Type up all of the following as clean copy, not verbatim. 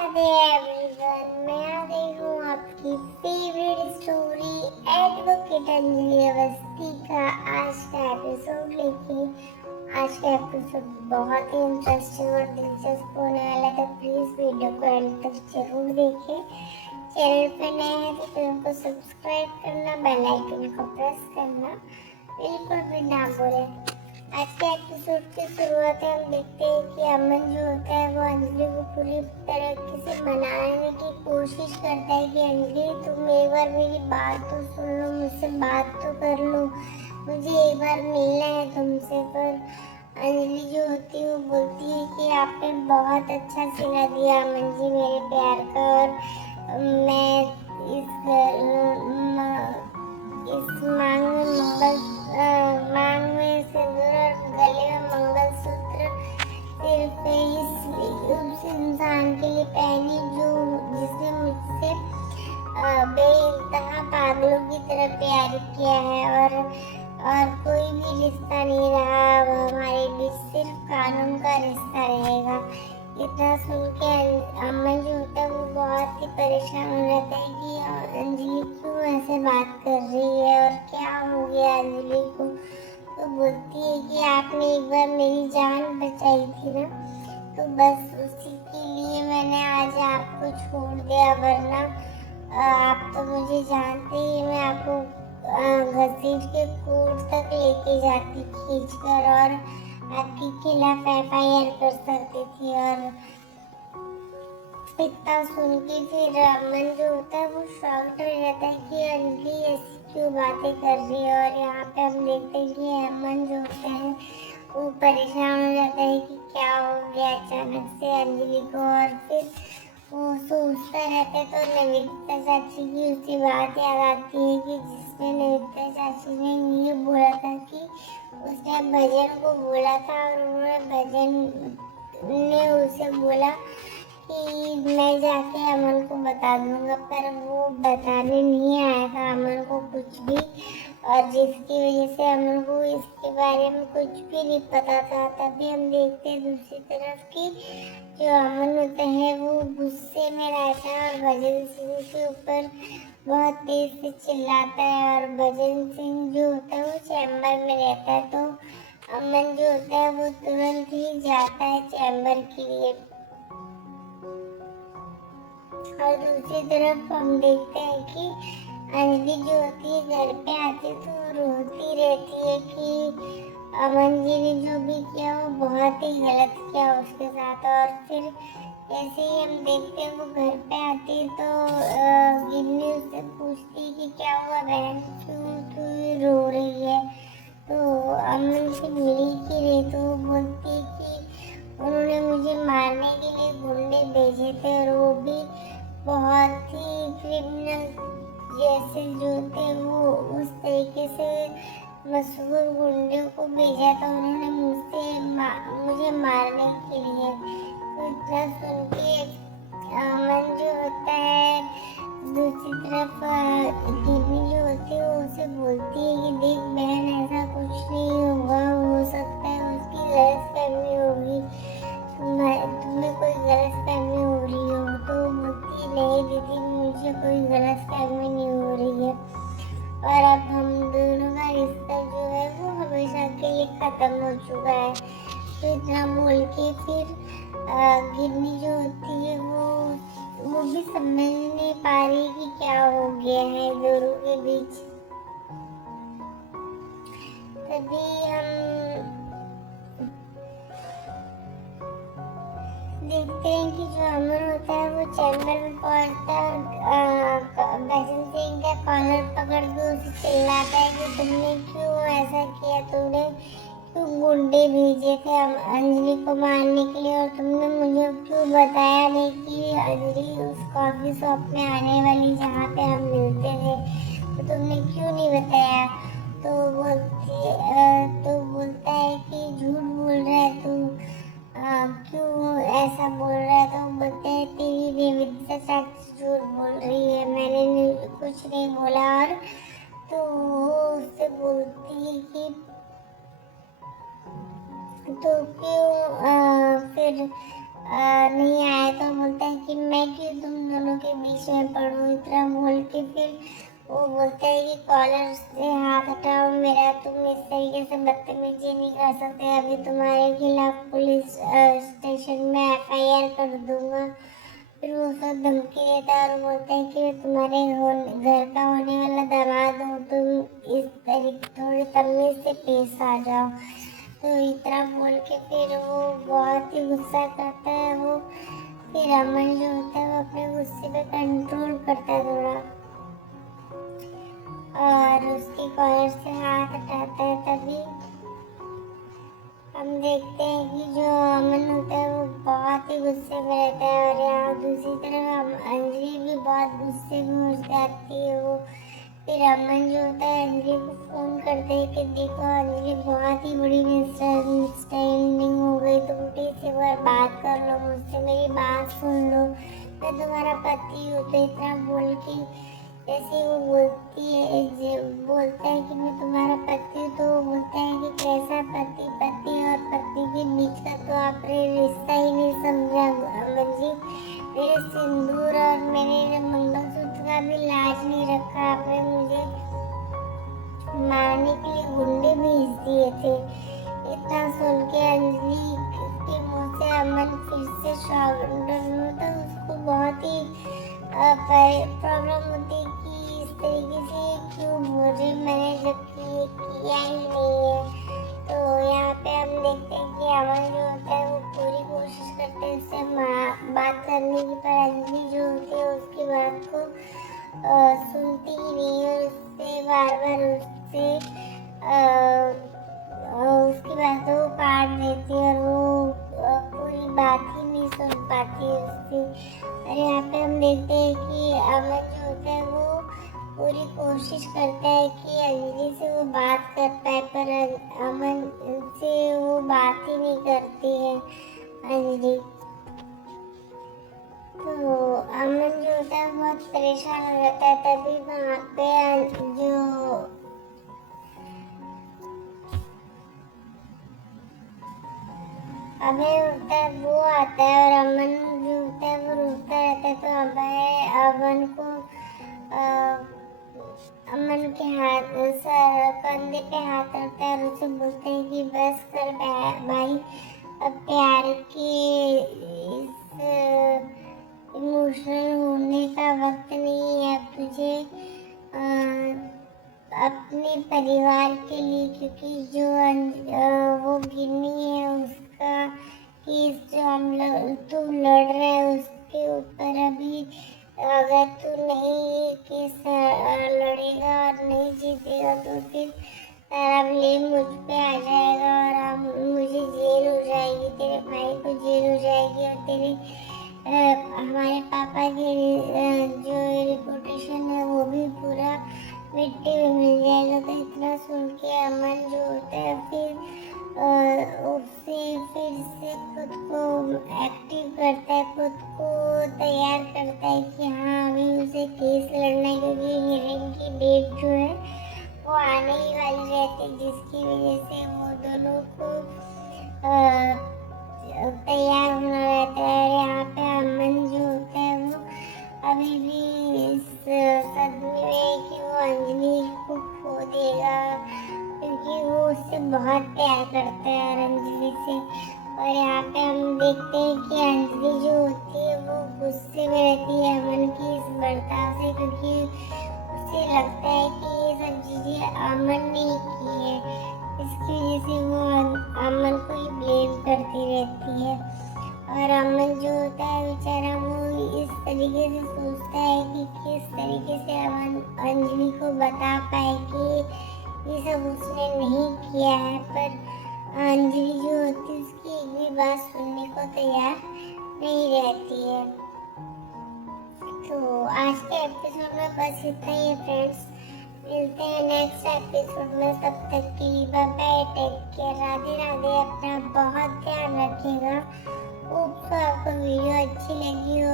Radhe everyone, मैं आ गई हूँ आपकी favourite story advocate Anjali Awasthi का आज का एपिसोड लेके। आज का एपिसोड बहुत ही इंटरेस्टिंग और दिलचस्प होने वाला है, तो प्लीज वीडियो को एंड तक जरूर देखें। चैनल पे नए हैं तो चैनल को सब्सक्राइब करना, बेल आइकन को प्रेस करना बिल्कुल भी ना भूलें। आज के एपिसोड की शुरुआत हम देखते हैं कि अमन जो होता है वो अंजलि को पूरी तरीके से मनाने की कोशिश करता है कि अंजलि तुम एक बार मेरी बात तो सुन लो, मुझसे बात तो कर लो, मुझे एक बार मिलना है तुमसे। पर अंजलि जो होती है वो बोलती है कि आपने बहुत अच्छा सिला दिया अमन जी मेरे प्यार का, और मैं इस मांग में सिंदूर और गले में मंगलसूत्र सिर्फ उस इंसान के लिए पहनी जो जिसने मुझसे बेइंतहा पागलों की तरह प्यार किया है, और कोई भी रिश्ता नहीं रहा हमारे बीच, सिर्फ कानून का रिश्ता रहेगा। इतना सुन के अमन जो होता है वो बहुत ही परेशान हो जाता है कि अंजलि क्यों ऐसे बात कर रही है और क्या हो गया अंजलि को। तो बोलती है कि आपने एक बार मेरी जान बचाई थी ना, तो बस उसी के लिए मैंने आज आपको छोड़ दिया, वरना आप तो मुझे जानते ही, मैं आपको घसीट के कोर्ट तक लेके जाती खींचकर, और आपके खिलाफ FIR कर सकती थी। और इतना सुन के फिर अमन जो होता है वो शॉक्ड हो जाता है कि अंजलि ऐसी क्यों बातें कर रही है। और यहाँ पे हम देखते हैं कि अमन जो होता है वो परेशान हो जाता है कि क्या हो गया अचानक से अंजलि को, और फिर वो सोचता रहता है। तो नविता चाची की उसी बात याद आती है कि जिसमें नविता चाची ने ये बोला था कि उसने भजन को बोला था, और उन्होंने भजन ने उसे बोला कि मैं जाके अमन को बता दूंगा, पर वो बताने नहीं आया था अमन को कुछ भी, और जिसकी वजह से अमन को इसके बारे में कुछ भी नहीं पता था। तभी हम देखते हैं दूसरी तरफ कि जो अमन होता है वो गुस्से में रहता है और भजन सिंह के ऊपर बहुत तेज से चिल्लाता है, और भजन सिंह जो होता है वो चैम्बर में रहता है। तो अमन जो होता है वो तुरंत ही जाता है चैम्बर के लिए। और दूसरी तरफ हम देखते हैं कि अंजलि जो होती है घर पे आती तो रोती रहती है कि अमन जी ने जो भी किया वो बहुत ही गलत किया उसके साथ। और फिर जैसे ही हम देखते हैं वो घर पे आती तो गिन्नी उससे पूछती कि क्या हुआ बहन, क्यों क्यों रो रही है। तो अमन से मिली कि नहीं, तो वो बोलती है कि उन्होंने मुझे मारने के लिए गुंडे भेजे थे, और वो भी बहुत ही क्रिमिनल जैसे जो थे, वो उस तरीके से मशहूर गुंडों को भेजा था उन्होंने मुझे मारने के लिए। तो इतना सुन के अमन जो होता है दूसरी तरफ गिन्नी जो होती है वो उसे बोलती है कि देख बहन, ऐसा कुछ नहीं होगा, हो सकता है उसकी गलतफहमी होगी, तुम्हें कोई गलतफहमी हो रही हो। तो बोलती नहीं दीदी, मुझे कोई गलतफहमी नहीं हो रही है, और अब हम दोनों का रिश्ता जो है वो हमेशा के लिए खत्म हो चुका है। तो इतना बोल के फिर गिन्नी जो होती है वो भी समझ नहीं पा रही कि क्या हो गया है दोनों के बीच। तभी हम देखते हैं कि जो अमन होता है वो चैम्बर में पहुंचता है, भजन सिंह का कॉलर पकड़ के उसे चिल्लाता है कि तुमने क्यों ऐसा किया, तुमने क्यों गुंडे भेजे थे अंजलि को मारने के लिए, और तुमने मुझे क्यों बताया नहीं कि अंजलि उस कॉफी शॉप में आने वाली जहाँ पे हम मिलते थे, तो तुमने क्यों नहीं बताया। तो बोलता है कि झूठ बोल रहा है तू, क्यों ऐसा बोल रहा है। तो बोलते हैं तेरी नविता चाची झूठ बोल रही है, मैंने कुछ नहीं बोला। और तो वो उससे बोलती है कि तो क्यों फिर नहीं आया। तो बोलता है कि कि मैं क्यों तुम दोनों के बीच में पढ़ूं। इतना बोल के फिर वो बोलता है कि कॉलर से हाथ हटाओ मेरा, तुम इस तरीके से बदतमीजी नहीं कर सकते, अभी तुम्हारे खिलाफ पुलिस स्टेशन में FIR कर दूंगा। फिर वो सब धमकी देता है और बोलता है कि मैं तुम्हारे घर का होने वाला दामाद हूँ, तुम इस तरीके थोड़ी तमीज से पेश आ जाओ। तो इतना बोल के फिर वो बहुत ही गुस्सा करता है। वो फिर अमन जो होता है वो अपने गुस्से पे कंट्रोल करता है थोड़ा, और उसकी कॉलर से हाथ हटाता है। तभी हम देखते हैं कि जो अमन होता है वो बहुत ही गुस्से में रहता है, और यहाँ दूसरी तरफ अंजलि भी बहुत गुस्से में हो जाती है। वो फिर अमन जो होता है अंजलि को फोन करते हैं कि देखो अंजलि बहुत ही बड़ी मिसअंडरस्टैंडिंग हो गई, तुम प्लीज एक बार बात कर लो मुझसे, मेरी बात सुन लो, मैं तुम्हारा पति हूँ। तो इतना बोल के जैसे वो बोलता है कि मैं तुम्हारा पति हूँ, तो वो बोलता है कि कैसा पति, पति और पत्नी के बीच का तो आपने रिश्ता ही नहीं समझा अमन जी। मेरे सिंदूर और मेरे मंगलसूत्र का भी लाज नहीं रखा आपने, मुझे मारने के लिए गुंडे भेज दिए थे। इतना सुन के अंजलि के मुंह से अमन फिर से शॉक, तो उसको बहुत ही प्रॉब्लम होती है कि इस तरीके से क्यों बोल रही मैंने, जबकि ये किया ही नहीं है। तो यहाँ पे हम देखते हैं कि अमन जो होता है वो पूरी कोशिश करते हैं उससे बात करने की, पर अंजलि जो होती है उसकी बात को सुनती ही नहीं है, उससे बार बार उसकी बातों को काट देती है, और वो पूरी बात ही नहीं सुन पाती है उसकी। और यहाँ पे हम देखते हैं कि अमन जो होता है वो पूरी कोशिश करता है कि अंजलि से वो बात कर पाए, पर अमन से वो बात ही नहीं करती है अंजलि। तो अमन जो होता है बहुत परेशान हो जाता है। तभी वहाँ पे जो अभय होता है वो आता है, और अमन जो होता है वो रोता रहता है। तो अभय अमन को अमन के हाथ सर कंधे पे हाथ रखता है और उसे बोलते हैं कि बस कर भाई, अब प्यार के इस इमोशनल होने का वक्त नहीं है अब तुझे अपने परिवार के लिए, क्योंकि जो वो गिन्नी है उसका केस जो तू लड़ रहा है उसके ऊपर अभी अगर तू नहीं केस लड़ेगा और नहीं जीतेगा तो फिर सारा ब्लेम मुझ पे आ जाएगा, और मुझे जेल हो जाएगी, तेरे भाई को जेल हो जाएगी, और तेरे हमारे पापा की जो रिपोर्टेशन है वो भी पूरा मिट्टी में मिल जाएगा। तो इतना सुन के अमन जो होता है फिर उससे फिर से खुद को एक्टिव करता है, खुद को तैयार करता है कि हाँ अभी उसे केस लड़ना है, क्योंकि हियरिंग की डेट जो है वो आने ही वाली रहती है, जिसकी वजह से वो दोनों को तैयार होना रहता है। और यहाँ पे अमन जो होता है वो अभी भी इस सदमे में कि वो अंजलि को खो देगा, क्योंकि वो उससे बहुत प्यार करता है और अंजलि से। और यहाँ पे हम देखते हैं कि अंजलि जो होती है वो गुस्से में रहती है अमन की इस बर्ताव से, क्योंकि उसे लगता है कि ये सब चीजें अमन ने की है, इसकी वजह से वो अमन को ही ब्लेम करती रहती है। और अमन जो होता है बेचारा वो इस तरीके से सोचता है कि किस तरीके से अमन अंजलि को बता पाए कि ये सब उसने नहीं किया है, पर अंजलि जो होती है उसकी एक भी बात सुनने को तैयार नहीं रहती है। तो आज के एपिसोड में बस इतना ही है फ्रेंड्स, मिलते हैं नेक्स्ट एपिसोड में, तब तक के लिए bye bye, take care, Radhe Radhe, अपना बहुत ध्यान रखिएगा। होप आपको वीडियो अच्छी लगी हो,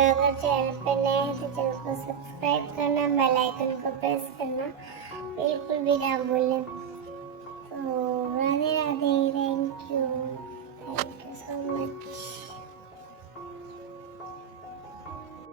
अगर चैनल पे नए हैं तो चैनल को सब्सक्राइब करना, बेल आइकन को प्रेस करना बिल्कुल भी ना भूलें। तो Radhe Radhe, thank you so much.